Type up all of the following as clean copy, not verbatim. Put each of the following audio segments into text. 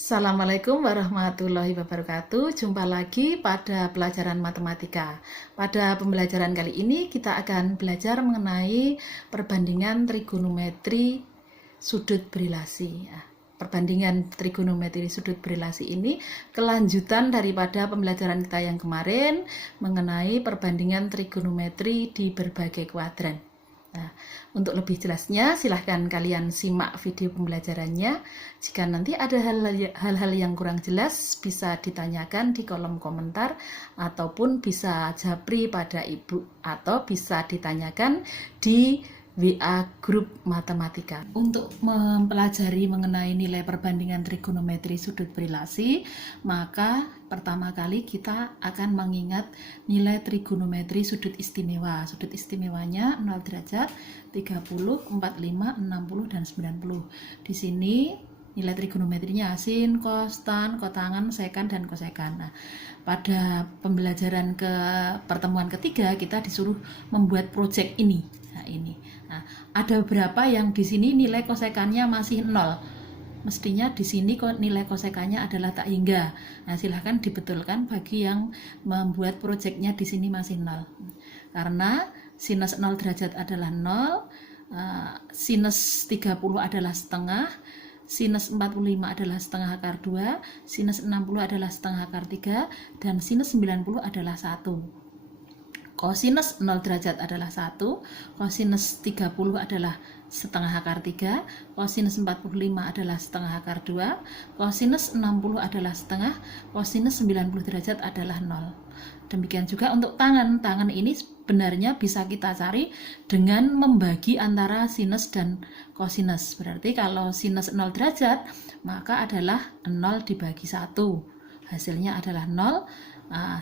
Assalamualaikum warahmatullahi wabarakatuh. Jumpa lagi pada pelajaran matematika. Pada pembelajaran kali ini kita akan belajar mengenai perbandingan trigonometri sudut berilasi. Perbandingan trigonometri sudut berilasi ini kelanjutan daripada pembelajaran kita yang kemarin mengenai perbandingan trigonometri di berbagai kuadran. Nah, untuk lebih jelasnya silahkan kalian simak video pembelajarannya. Jika nanti ada hal-hal yang kurang jelas bisa ditanyakan di kolom komentar ataupun bisa japri pada ibu atau bisa ditanyakan di WA grup matematika. Untuk mempelajari mengenai nilai perbandingan trigonometri sudut berilasi, maka pertama kali kita akan mengingat nilai trigonometri sudut istimewa. Sudut istimewanya 0 derajat, 30, 45, 60, dan 90. Di sini nilai trigonometrinya sin, cos, tan, kotangan, sekan, dan kosekan. Nah, pada pembelajaran pertemuan ketiga kita disuruh membuat proyek ini. Nah, ini. Nah, ada beberapa yang di sini nilai kosekannya masih 0. Mestinya di sini nilai kosekannya adalah tak hingga. Nah, silahkan dibetulkan bagi yang membuat proyeknya di sini masih 0. Karena sinus 0 derajat adalah 0, sinus 30 adalah setengah, sinus 45 adalah setengah akar 2, sinus 60 adalah setengah akar 3, dan sinus 90 adalah 1. Kosinus 0 derajat adalah 1, kosinus 30 adalah setengah akar 3, kosinus 45 adalah setengah akar 2, kosinus 60 adalah setengah, kosinus 90 derajat adalah 0. Demikian juga untuk tangan. Tangan ini sebenarnya bisa kita cari dengan membagi antara sinus dan kosinus. Berarti kalau sinus 0 derajat, maka adalah 0 dibagi 1. Hasilnya adalah 0.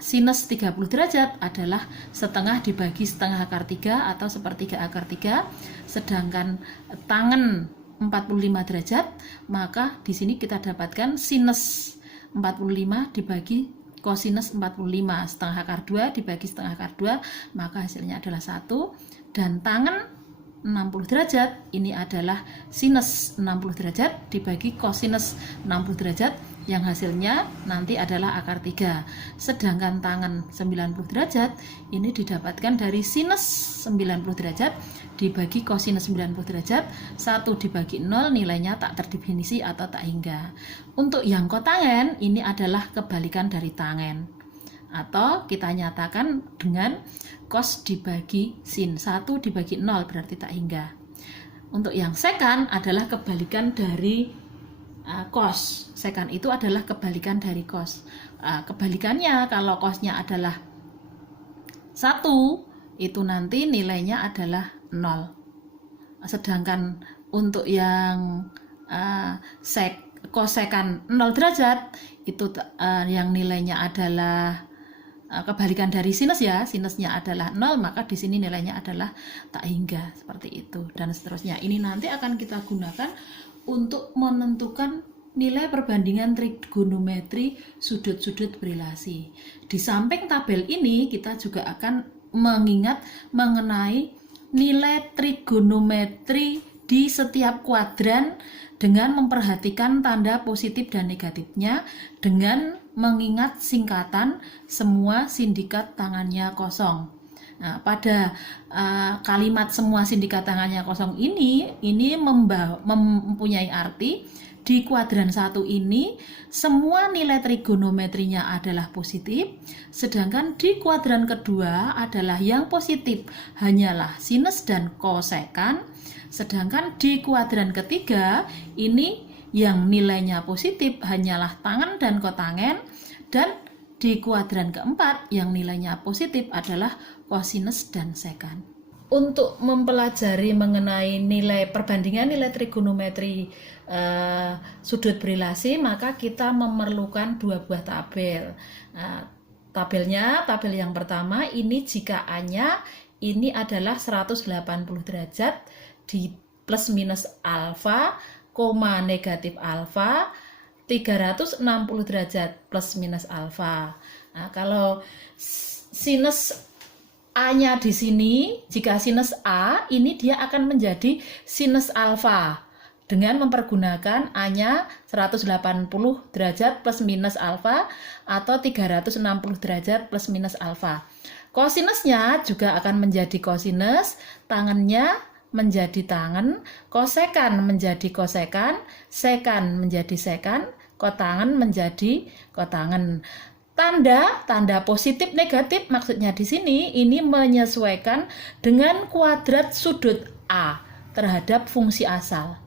Sinus 30 derajat adalah setengah dibagi setengah akar 3 atau sepertiga akar 3. Sedangkan tangan 45 derajat, maka di sini kita dapatkan sinus 45 dibagi kosinus 45, setengah akar 2 dibagi setengah akar 2, maka hasilnya adalah 1. Dan tangan 60 derajat, ini adalah sinus 60 derajat dibagi kosinus 60 derajat, yang hasilnya nanti adalah akar 3. Sedangkan tangan 90 derajat ini didapatkan dari sinus 90 derajat dibagi kosinus 90 derajat, 1 dibagi 0 nilainya tak terdefinisi atau tak hingga. Untuk yang kotangen ini adalah kebalikan dari tangen, atau kita nyatakan dengan cos dibagi sin, 1 dibagi 0 berarti tak hingga. Untuk yang sekan adalah kebalikan dari cos. Sekan itu adalah kebalikan dari cos. Kebalikannya kalau cosnya adalah 1, itu nanti nilainya adalah 0. Sedangkan untuk yang kosekan 0 derajat itu yang nilainya adalah kebalikan dari sinus ya, sinusnya adalah 0, maka di sini nilainya adalah tak hingga, seperti itu dan seterusnya. Ini nanti akan kita gunakan untuk menentukan nilai perbandingan trigonometri sudut-sudut berilasi. Di samping tabel ini kita juga akan mengingat mengenai nilai trigonometri di setiap kuadran dengan memperhatikan tanda positif dan negatifnya, dengan mengingat singkatan semua sindikat tangannya kosong. Nah, pada kalimat semua sindikat tangannya kosong ini mempunyai arti di kuadran 1 ini semua nilai trigonometrinya adalah positif, sedangkan di kuadran kedua adalah yang positif hanyalah sinus dan kosekan, sedangkan di kuadran ketiga ini yang nilainya positif hanyalah tangen dan kotangen, dan di kuadran keempat yang nilainya positif adalah kosinus dan sekan. Untuk mempelajari mengenai nilai perbandingan nilai trigonometri sudut berilasi, maka kita memerlukan 2 buah tabel. Tabel yang pertama ini jika A-nya ini adalah 180 derajat di plus minus alfa, koma negatif alfa, 360 derajat plus minus alfa. Nah, kalau sinus A-nya di sini, jika sinus A ini dia akan menjadi sinus alfa. dengan mempergunakan A-nya 180 derajat plus minus alfa atau 360 derajat plus minus alfa. Kosinusnya juga akan menjadi kosinus, tangannya menjadi tangan, kosekan menjadi kosekan, sekan menjadi sekan, kotangan menjadi kotangan. Tanda positif negatif maksudnya di sini ini menyesuaikan dengan kuadrat sudut A terhadap fungsi asal.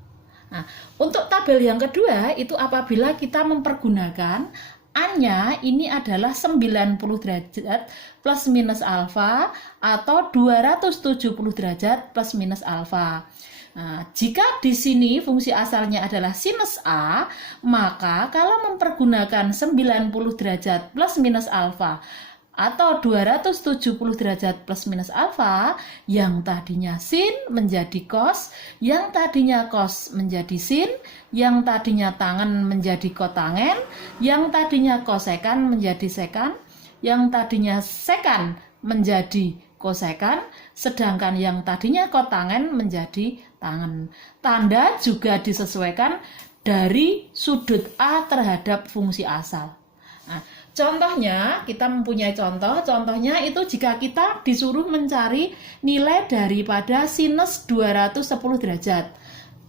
Nah, untuk tabel yang kedua itu apabila kita mempergunakan A-nya ini adalah 90 derajat plus minus alfa atau 270 derajat plus minus alfa. Nah, jika di sini fungsi asalnya adalah sinus A, maka kalau mempergunakan 90 derajat plus minus alfa atau 270 derajat plus minus alfa, yang tadinya sin menjadi cos, yang tadinya cos menjadi sin, yang tadinya tangan menjadi kotangen, yang tadinya kosekan menjadi sekan, yang tadinya sekan menjadi kosekan, sedangkan yang tadinya kotangen menjadi tangan. Tanda juga disesuaikan dari sudut A terhadap fungsi asal. Nah, contohnya, kita mempunyai contohnya itu jika kita disuruh mencari nilai daripada sinus 210 derajat.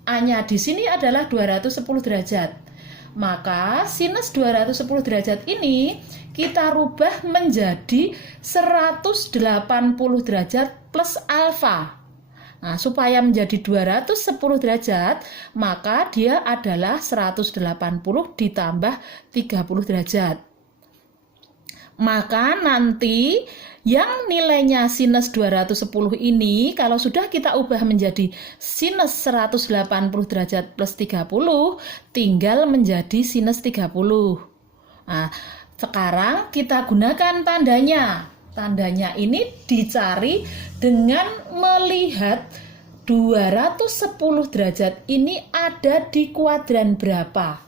A-nya di sini adalah 210 derajat. Maka sinus 210 derajat ini kita rubah menjadi 180 derajat plus alfa. Nah, supaya menjadi 210 derajat, maka dia adalah 180 ditambah 30 derajat. Maka nanti yang nilainya sinus 210 ini kalau sudah kita ubah menjadi sinus 180 derajat plus 30, tinggal menjadi sinus 30. Nah, sekarang kita gunakan tandanya. Tandanya ini dicari dengan melihat 210 derajat ini ada di kuadran berapa.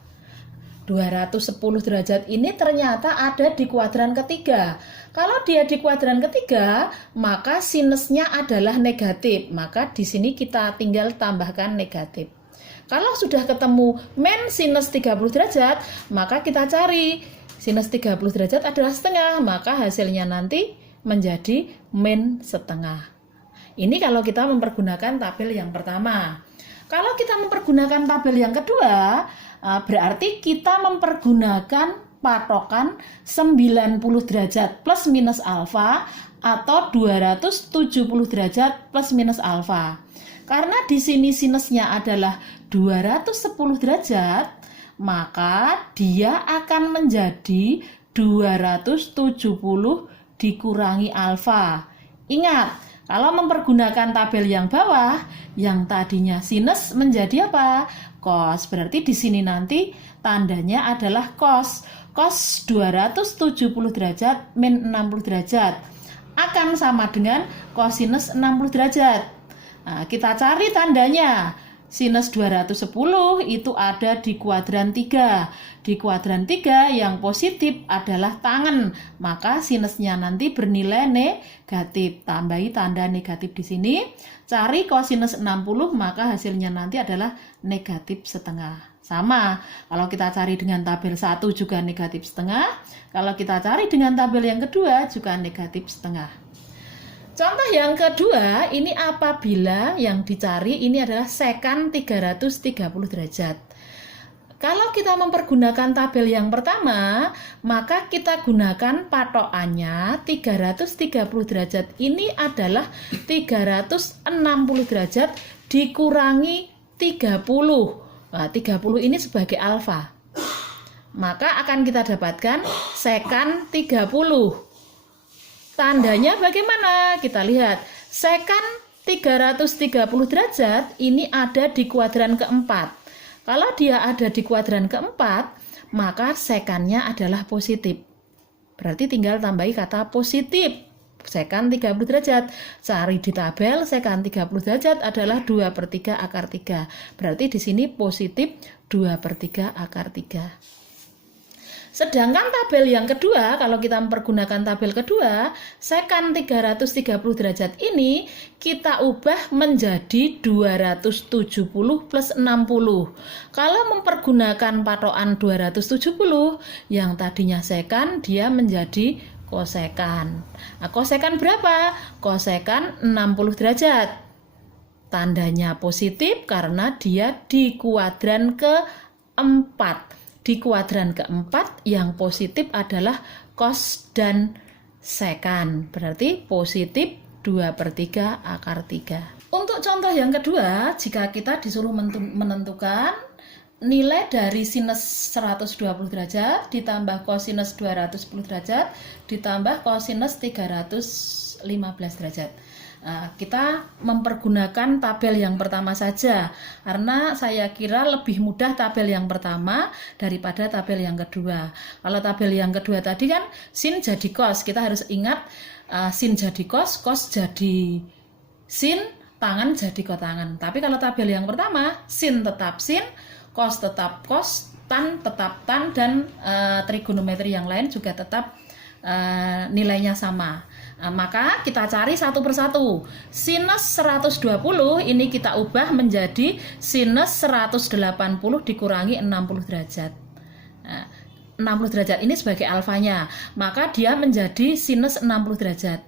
210 derajat ini ternyata ada di kuadran ketiga. Kalau dia di kuadran ketiga, maka sinusnya adalah negatif. Maka di sini kita tinggal tambahkan negatif. Kalau sudah ketemu min sinus 30 derajat, maka kita cari sinus 30 derajat adalah setengah, maka hasilnya nanti menjadi min setengah. Ini kalau kita mempergunakan tabel yang pertama. Kalau kita mempergunakan tabel yang kedua, berarti kita mempergunakan patokan 90 derajat plus minus alfa atau 270 derajat plus minus alfa. Karena di sini sinusnya adalah 210 derajat, maka dia akan menjadi 270 dikurangi alfa. Ingat, kalau mempergunakan tabel yang bawah, yang tadinya sinus menjadi apa? Cos. Berarti di sini nanti tandanya adalah cos. Cos 270 derajat min 60 derajat akan sama dengan kosinus 60 derajat. Nah, kita cari tandanya. Sinus 210 itu ada di kuadran 3. Di kuadran 3 yang positif adalah tangan. Maka sinusnya nanti bernilai negatif. Tambahi tanda negatif di sini. Cari kosinus 60 maka hasilnya nanti adalah negatif setengah. Sama. Kalau kita cari dengan tabel 1 juga negatif setengah. Kalau kita cari dengan tabel yang kedua juga negatif setengah. Contoh yang kedua, ini apabila yang dicari ini adalah sekan 330 derajat. Kalau kita mempergunakan tabel yang pertama, maka kita gunakan patokannya 330 derajat. Ini adalah 360 derajat dikurangi 30. Nah, 30 ini sebagai alfa. Maka akan kita dapatkan sekan 30. Tandanya bagaimana? Kita lihat, sekan 330 derajat ini ada di kuadran keempat. Kalau dia ada di kuadran keempat, maka sekannya adalah positif. Berarti tinggal tambahi kata positif. Sekan 30 derajat. Cari di tabel, sekan 30 derajat adalah 2/3 akar 3. Berarti di sini positif 2/3 akar 3. Sedangkan tabel yang kedua, kalau kita mempergunakan tabel kedua, sekan 330 derajat ini kita ubah menjadi 270 plus 60. Kalau mempergunakan patokan 270, yang tadinya sekan dia menjadi kosekan. Nah, kosekan berapa? Kosekan 60 derajat. Tandanya positif karena dia di kuadran keempat. Di kuadran keempat yang positif adalah cos dan sekan. Berarti positif 2/3 akar 3. Untuk contoh yang kedua, jika kita disuruh menentukan nilai dari sinus 120 derajat ditambah kosinus 210 derajat ditambah kosinus 315 derajat. Kita mempergunakan tabel yang pertama saja karena saya kira lebih mudah tabel yang pertama daripada tabel yang kedua. Kalau tabel yang kedua tadi kan sin jadi cos, kita harus ingat sin jadi cos, cos jadi sin, tangan jadi kotangan. Tapi kalau tabel yang pertama sin tetap sin, cos tetap cos, tan tetap tan, dan trigonometri yang lain juga tetap nilainya sama. Maka kita cari satu persatu. Sinus 120 ini kita ubah menjadi sinus 180 dikurangi 60 derajat. 60 derajat ini sebagai alfanya, maka dia menjadi sinus 60 derajat.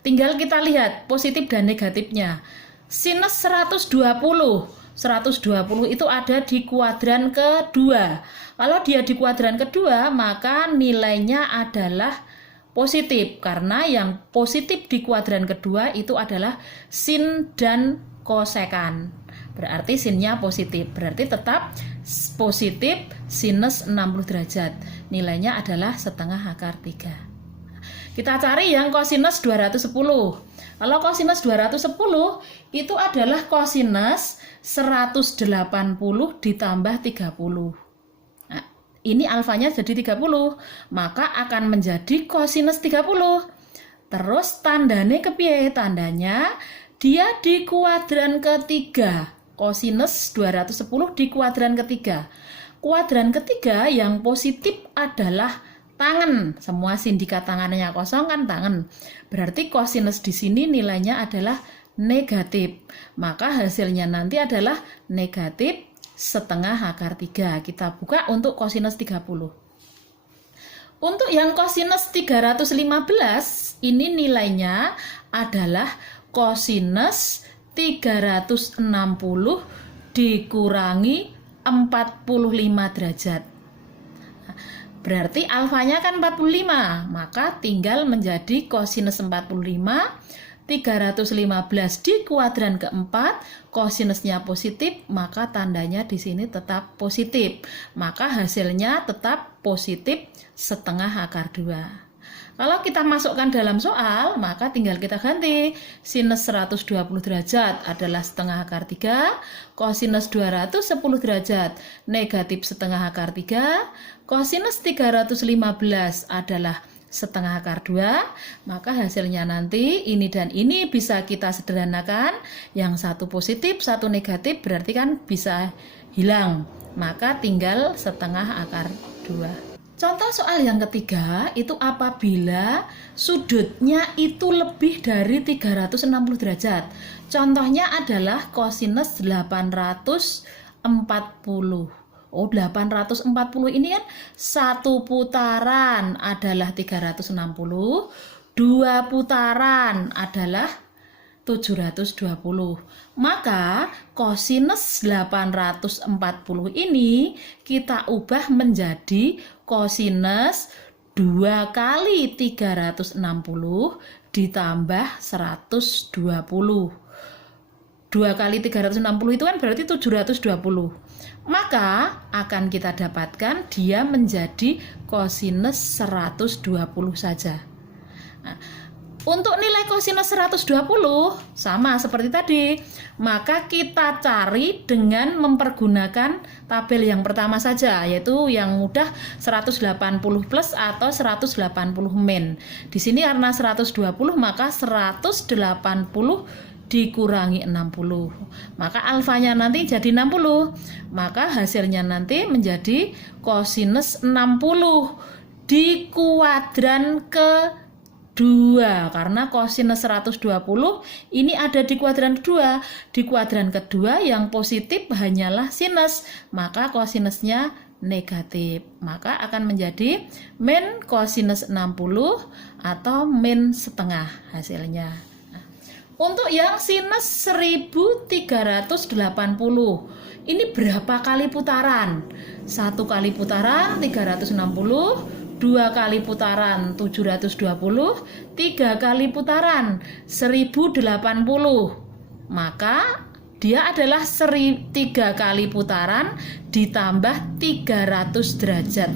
Tinggal kita lihat positif dan negatifnya. Sinus 120 itu ada di kuadran kedua. Kalau dia di kuadran kedua, maka nilainya adalah positif, karena yang positif di kuadran kedua itu adalah sin dan kosekan. Berarti sinnya positif, berarti tetap positif sinus 60 derajat. Nilainya adalah setengah akar 3. Kita cari yang kosinus 210. Kalau kosinus 210 itu adalah kosinus 180 ditambah 30. Ini alfanya jadi 30, maka akan menjadi kosinus 30. Terus tandanya kepiye? Tandanya dia di kuadran ketiga. Kosinus 210 di kuadran ketiga. Kuadran ketiga yang positif adalah tangan. Semua sindikat tangannya kosong kan tangan. Berarti kosinus di sini nilainya adalah negatif. Maka hasilnya nanti adalah negatif setengah akar 3. Kita buka untuk kosinus 30. Untuk yang kosinus 315, ini nilainya adalah kosinus 360 dikurangi 45 derajat. Berarti alfanya kan 45, maka tinggal menjadi kosinus 45 315 di kuadran keempat, kosinusnya positif, maka tandanya di sini tetap positif. Maka hasilnya tetap positif setengah akar 2. Kalau kita masukkan dalam soal, maka tinggal kita ganti. Sinus 120 derajat adalah setengah akar 3, kosinus 210 derajat negatif setengah akar 3, kosinus 315 adalah setengah akar 2, maka hasilnya nanti ini dan ini bisa kita sederhanakan. Yang satu positif, satu negatif, berarti kan bisa hilang. Maka tinggal setengah akar 2. Contoh soal yang ketiga itu apabila sudutnya itu lebih dari 360 derajat. Contohnya adalah kosinus 840. 840 ini kan satu putaran adalah 360, dua putaran adalah 720. Maka kosinus 840 ini kita ubah menjadi kosinus 2 kali 360 ditambah 120. 2 kali 360 itu kan berarti 720. Maka akan kita dapatkan dia menjadi kosinus 120 saja. Nah, untuk nilai kosinus 120 sama seperti tadi. Maka kita cari dengan mempergunakan tabel yang pertama saja, yaitu yang mudah 180 plus atau 180 min. Di sini karena 120 maka 180 dikurangi 60. Maka alfanya nanti jadi 60. Maka hasilnya nanti menjadi kosinus 60 di kuadran kedua. Karena kosinus 120 ini ada di kuadran kedua. Di kuadran kedua yang positif hanyalah sinus. Maka kosinusnya negatif. Maka akan menjadi min kosinus 60 atau min setengah hasilnya. Untuk yang sinus 1380, ini berapa kali putaran? 1 kali putaran 360, 2 kali putaran 720, 3 kali putaran 1080. Maka dia adalah 3 kali putaran ditambah 300 derajat.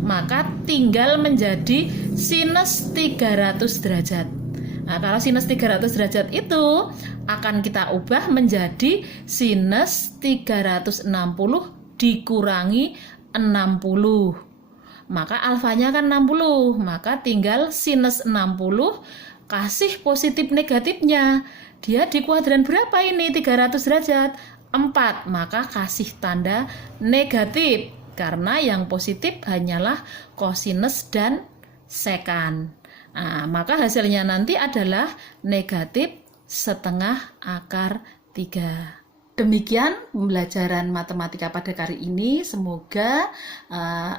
Maka tinggal menjadi sinus 300 derajat. Nah, kalau sinus 300 derajat itu akan kita ubah menjadi sinus 360 dikurangi 60. Maka alfanya kan 60. Maka tinggal sinus 60 kasih positif negatifnya. Dia di kuadran berapa ini? 300 derajat. 4. Maka kasih tanda negatif. Karena yang positif hanyalah kosinus dan sekan. Nah, maka hasilnya nanti adalah negatif setengah akar 3. Demikian pembelajaran matematika pada kali ini. Semoga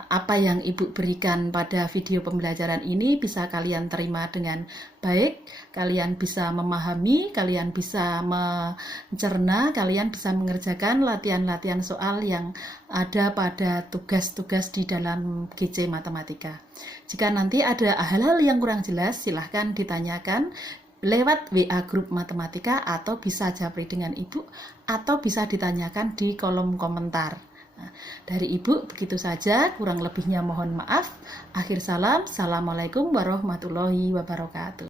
apa yang Ibu berikan pada video pembelajaran ini bisa kalian terima dengan baik, kalian bisa memahami, kalian bisa mencerna, kalian bisa mengerjakan latihan-latihan soal yang ada pada tugas-tugas di dalam GC Matematika. Jika nanti ada hal-hal yang kurang jelas, silahkan ditanyakan lewat WA grup matematika atau bisa japri dengan Ibu atau bisa ditanyakan di kolom komentar. Nah, dari Ibu begitu saja, kurang lebihnya mohon maaf. Akhir salam, Assalamualaikum warahmatullahi wabarakatuh.